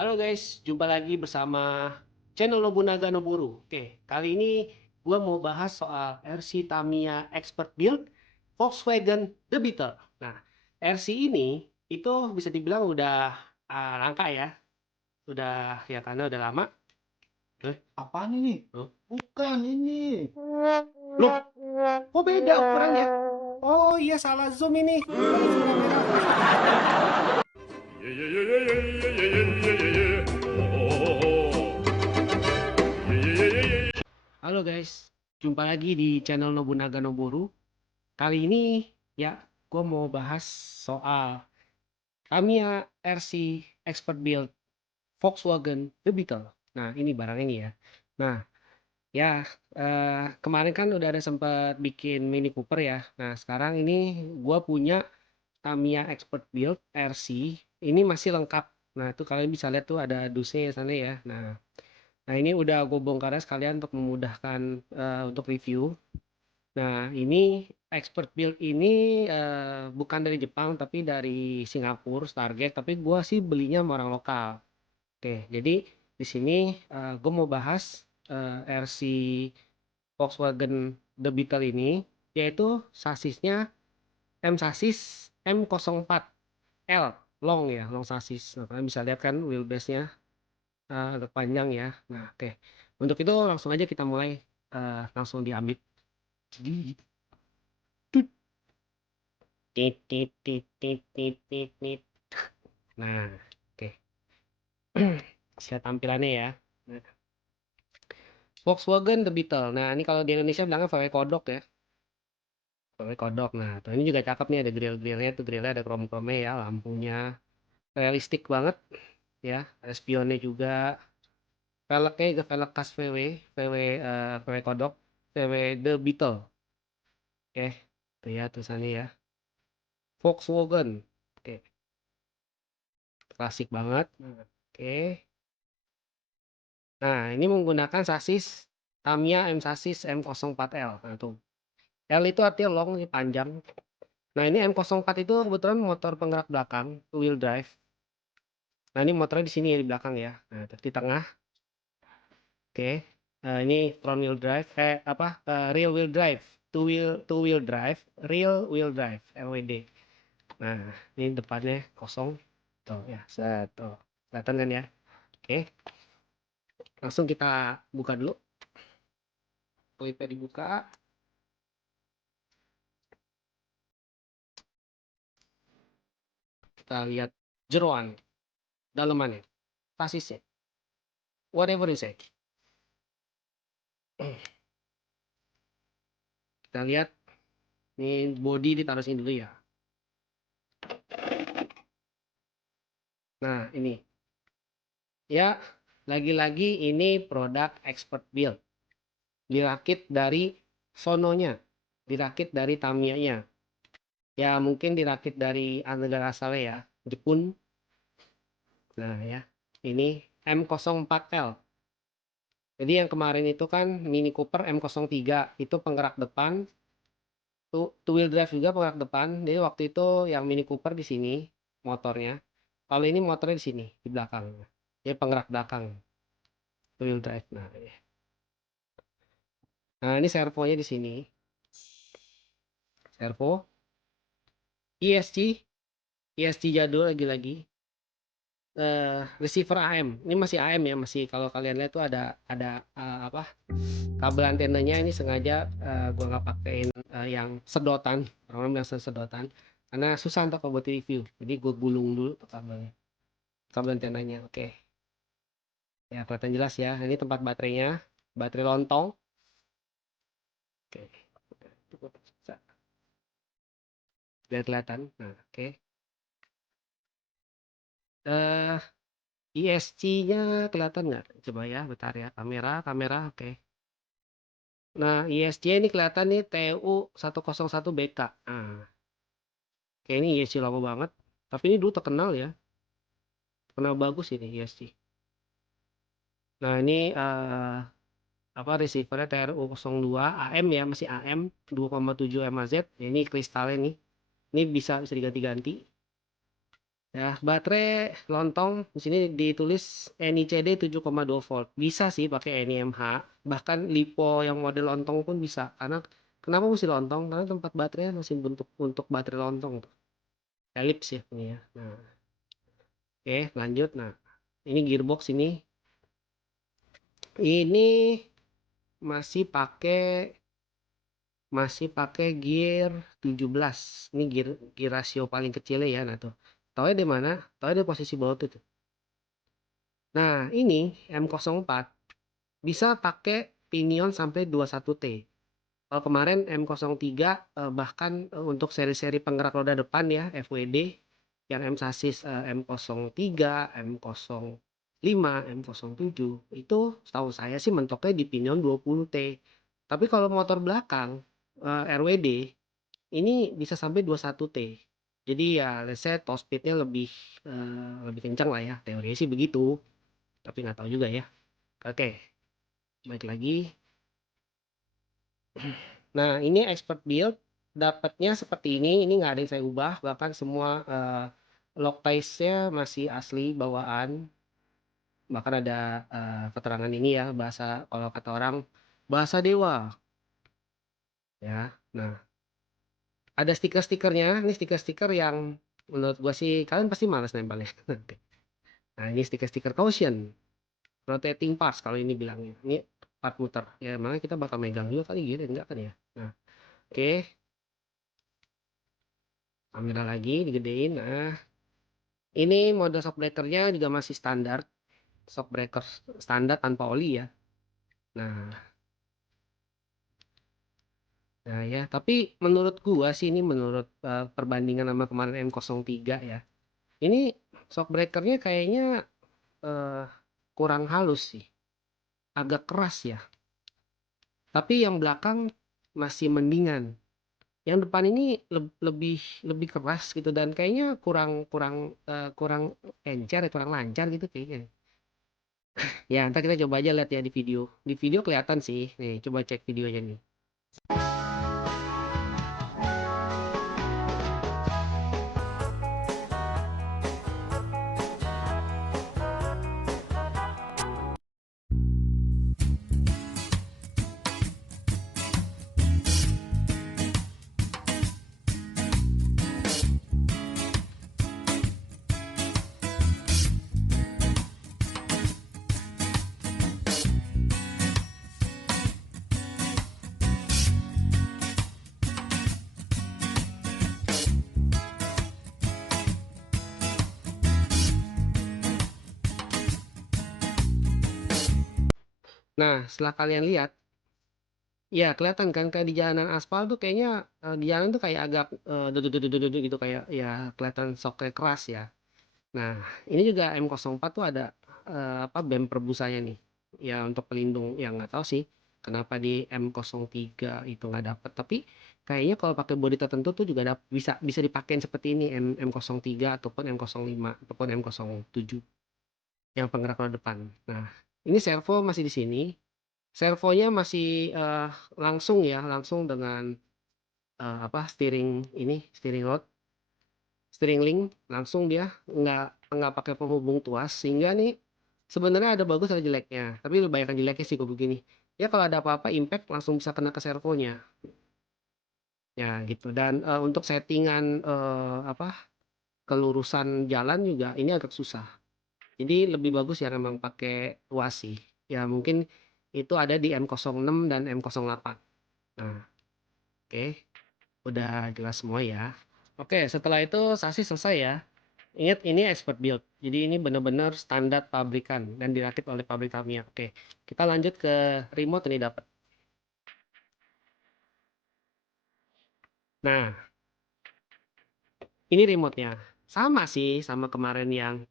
Halo guys, jumpa lagi bersama channel Nobunaga Noburu. Oke, kali ini gua mau bahas soal RC Tamiya Expert Build Volkswagen The Beetle. Nah, RC ini itu bisa dibilang udah langka ya, udah ya karena udah lama. Apaan ini? Loh, Bukan ini. loh, kok beda ukurannya? Oh iya, salah zoom ini. Salah zoom kamera. Yeah, yeah, yeah, yeah, yeah, yeah, yeah, yeah, yeah, yeah. Oh, yeah, yeah, yeah, yeah, yeah. Halo guys, jumpa lagi di channel Nobunaga Noburu. Kali ini ya, gue mau bahas soal Tamiya RC Expert Build Volkswagen The Beetle. Nah, ini barang ini ya. Nah, ya kemarin kan udah ada sempat bikin Mini Cooper ya. Nah, sekarang ini gue punya Tamiya Expert Build RC. Ini masih lengkap. Nah, itu kalian bisa lihat tuh ada dusnya sana ya. Nah, ini udah gue bongkar sekalian untuk memudahkan untuk review. Nah, ini expert build ini bukan dari Jepang tapi dari Singapura, Stargate, tapi gua sih belinya sama orang lokal. Oke, jadi di sini gue mau bahas RC Volkswagen The Beetle ini, yaitu sasisnya M sasis M04L long ya, long sasis. Nah, kalian bisa lihat kan wheelbase-nya agak panjang ya. Nah, oke. Untuk itu langsung aja kita mulai langsung diambil. Tit, tit, tit, tit, tit, tit, tit. Nah, oke. Lihat tampilannya ya. Nah, Volkswagen The Beetle. Nah, ini kalau di Indonesia bilangnya VW Kodok ya. VW Kodok. Nah, tuh ini juga cakep nih, ada grill-grillnya tuh, grillnya ada krom-kromnya ya, lampunya realistik banget ya. Ada spionnya juga. Velgnya juga velg khas VW, VW Kodok, VW The Beetle. Oke, tuh ya tulisannya ya. Volkswagen. Oke, klasik banget. Oke. Nah, ini menggunakan sasis Tamiya M sasis M04L. Nah, tuh. L itu artinya long, ini panjang. Nah, ini M04 itu kebetulan motor penggerak belakang, two wheel drive. Nah, ini motornya di sini ya, di belakang ya. Nah, di tengah. Oke. Nah, ini front wheel drive, rear wheel drive. Two wheel drive, rear wheel drive, LWD. Nah, ini depannya kosong. Tuh ya, tuh. Kelihatan kan ya? Oke. Langsung kita buka dulu. Klipnya dibuka. Kita lihat jeroan, dalemannya, sasisnya, whatever you say. Kita lihat, ini body ditaruh sini dulu ya. Nah, ini. Ya, lagi-lagi ini produk expert build. Dirakit dari sononya, dirakit dari Tamiya-nya. Ya, mungkin dirakit dari negara asalnya ya, Jepun. Nah, ya. Ini M04L. Jadi yang kemarin itu kan Mini Cooper M03, itu penggerak depan, two wheel drive juga penggerak depan. Jadi waktu itu yang Mini Cooper di sini motornya. Kalau ini motornya di sini di belakang. Jadi penggerak belakang, two wheel drive. Nah, ini servonya di sini. Servo ESC, ESC jadul lagi-lagi. Receiver AM. Ini masih AM ya, masih kalau kalian lihat tuh ada apa? Kabel antenanya ini sengaja gua nggak pakein yang sedotan. Orang bilang sedotan karena susah untuk buat review. Jadi gue gulung dulu tuh kabelnya. Kabel antenanya. Oke. Ya, kelihatan jelas ya. Ini tempat baterainya. Baterai lontong. Oke. Biar kelihatan. Nah, oke. Eh, ISC-nya kelihatan nggak? Coba ya, bentar ya. Kamera, oke. Nah, ISC ini kelihatan nih TU 101BK. Nah, kayak ini ISC lama banget. Tapi ini dulu terkenal ya. Terkenal bagus ini ISC. Nah, ini apa receivernya TRU 02 AM ya, masih AM 2,7 MHz. Ini kristalnya nih. Ini bisa diganti-ganti. Ya, baterai lontong di sini ditulis NICD 7,2 volt. Bisa sih pakai NIMH, bahkan LiPo yang model lontong pun bisa. Karena kenapa mesti lontong? Karena tempat baterainya masih bentuk untuk baterai lontong tuh. Elips ya ini ya. Nah, oke, lanjut. Nah, ini gearbox ini. Ini masih pakai gear 17. Ini gear gear rasio paling kecilnya ya. Nah tuh. Tahu di mana? Tahu di posisi bawah tuh. Nah, ini M04 bisa pakai pinion sampai 21T. Kalau kemarin M03 bahkan untuk seri-seri penggerak roda depan ya FWD yang M chassis M03, M05, M07 itu setahu saya sih mentoknya di pinion 20T. Tapi kalau motor belakang RWD ini bisa sampai 21T. Jadi ya let's say top speednya lebih kencang lah ya. Teorinya sih begitu. Tapi nggak tahu juga ya. Oke, baik lagi. Nah, ini expert build dapatnya seperti ini nggak ada yang saya ubah, bahkan semua lock nya masih asli bawaan. Bahkan ada keterangan ini ya, bahasa kalau kata orang bahasa dewa ya. Nah, ada stiker-stikernya, ini stiker-stiker yang menurut gua sih kalian pasti malas nempelnya. Oke. Nah, ini stiker-stiker caution, rotating parts kalau ini bilangnya. Ini part muter. Ya, makanya kita bakal megang juga kali gitu, enggak kan ya? Nah, oke. Kamera lagi digedein. Nah, ini mode shock breaker-nya juga masih standar. Shock breaker standar tanpa oli ya. Nah, nah ya, tapi menurut gua sih ini menurut perbandingan sama kemarin M03 ya. Ini shock breaker-nya kayaknya eh, kurang halus sih. Agak keras ya. Tapi yang belakang masih mendingan. Yang depan ini lebih lebih keras gitu dan kayaknya kurang kurang kurang encer, kurang lancar gitu kayaknya. Ya, ntar kita coba aja lihat ya di video. Di video kelihatan sih. Nih, coba cek videonya nih. Nah, setelah kalian lihat, ya kelihatan kan kayak di jalanan aspal tuh kayaknya di jalan tuh kayak agak duduk gitu kayak ya kelihatan shocknya keras ya. Nah, ini juga M04 tuh ada apa bumper busanya nih. Ya untuk pelindung yang nggak tahu sih kenapa di M03 itu nggak dapet. Tapi kayaknya kalau pakai bodi tertentu tuh juga bisa bisa dipakein seperti ini M03 ataupun M05 ataupun M07 yang penggerak roda depan. Nah, ini servo masih di sini. Servonya masih langsung ya, langsung dengan apa steering rod, steering link langsung dia nggak pakai penghubung tuas sehingga nih sebenarnya ada bagus ada jeleknya. Tapi lebih banyak jeleknya sih kok begini. Ya kalau ada apa-apa impact langsung bisa kena ke servonya. Ya gitu. Dan untuk settingan apa kelurusan jalan juga ini agak susah. Jadi lebih bagus ya memang pakai tuas sih. Ya mungkin itu ada di M06 dan M08. Nah, oke, udah jelas semua ya. Oke, setelah itu sasis selesai ya. Ingat ini expert build. Jadi ini benar-benar standar pabrikan dan dirakit oleh pabrik Tamiya. Oke, kita lanjut ke remote ini dapat. Nah, ini remote-nya. Sama sih sama kemarin yang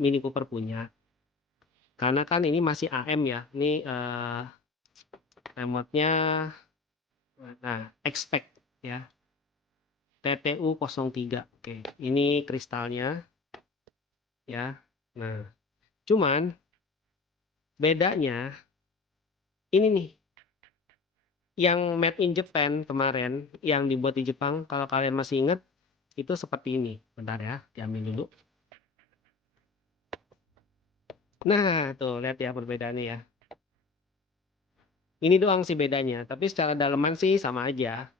Mini Cooper punya. Karena kan ini masih AM ya. Ini remote-nya nah, expect ya. TTU03. Oke, ini kristalnya ya. Nah, cuman bedanya ini nih yang made in Japan kemarin yang dibuat di Jepang kalau kalian masih ingat itu seperti ini. Bentar ya, diambil dulu. Nah, tuh lihat ya perbedaannya ya. Ini doang sih bedanya, tapi secara daleman sih sama aja.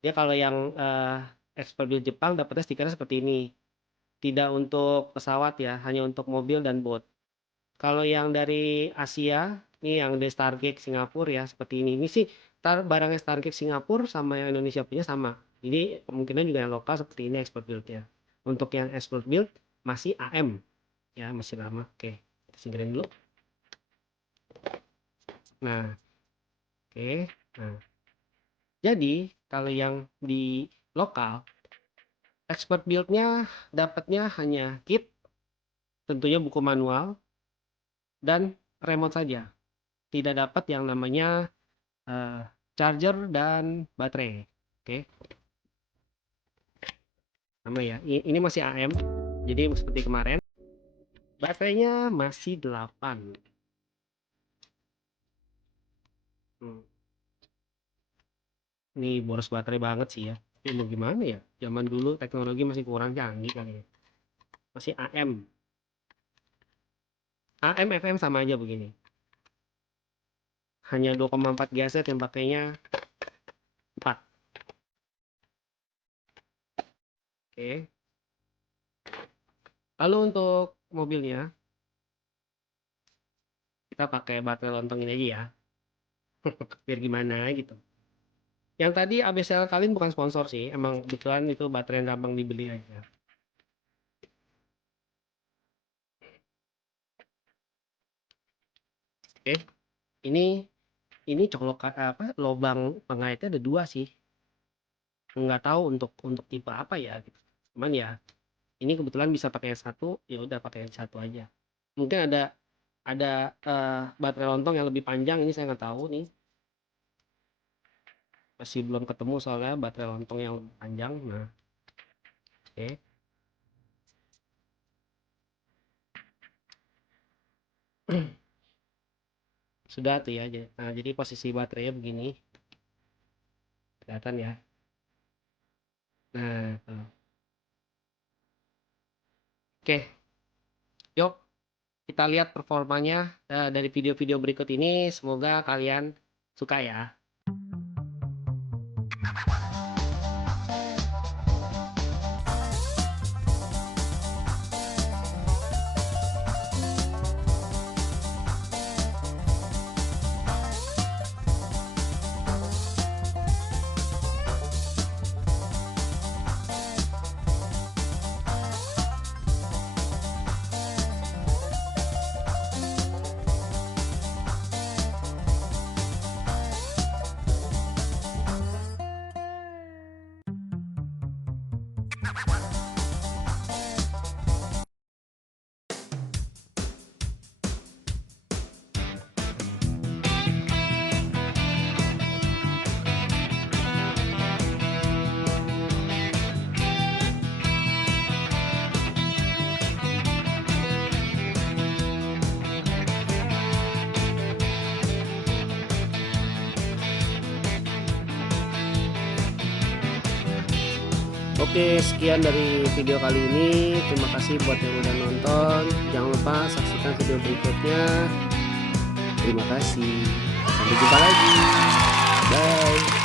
Dia kalau yang Expert Build Jepang dapatnya stikernya seperti ini. Tidak untuk pesawat ya, hanya untuk mobil dan boat. Kalau yang dari Asia, nih yang dari Stargate Singapura ya seperti ini. Ini sih barangnya Stargate Singapura sama yang Indonesia punya sama. Jadi kemungkinan juga yang lokal seperti ini Expert Build-nya. Untuk yang Expert Build masih AM ya, masih lama. Oke, kita singkirin dulu. Nah, oke. Nah, jadi kalau yang di lokal Expert Build-nya dapatnya hanya kit, tentunya buku manual dan remote saja. Tidak dapat yang namanya charger dan baterai. Oke. Sama ya. Ini masih AM. Jadi seperti kemarin. Baterainya masih 8. Ini boros baterai banget sih ya. Tapi mau gimana ya? Zaman dulu teknologi masih kurang canggih kali ya. Masih AM. AM FM sama aja begini. Hanya 2,4 GHz yang pakainya 4. Oke. Lalu untuk mobilnya kita pakai baterai lontong ini aja ya. Biar gimana gitu. Yang tadi ABCL kalian bukan sponsor sih, emang kebetulan itu baterai yang gampang dibeli aja. Oke, ini colok apa lubang pengaitnya ada 2 sih. Nggak tahu untuk tipe apa ya gitu. Cuman ya ini kebetulan bisa pakai yang satu, ya udah pakai yang satu aja. Mungkin ada baterai lontong yang lebih panjang, ini saya nggak tahu nih. Masih belum ketemu soalnya baterai lontong yang lebih panjang. Nah, oke. Sudah tuh ya. Nah, jadi posisi baterainya begini. Kelihatan ya. Nah, tuh. Oke. Yuk, kita lihat performanya dari video-video berikut ini. Semoga kalian suka ya. Oke, sekian dari video kali ini. Terima kasih buat yang udah nonton. Jangan lupa saksikan video berikutnya. Terima kasih. Sampai jumpa lagi. Bye.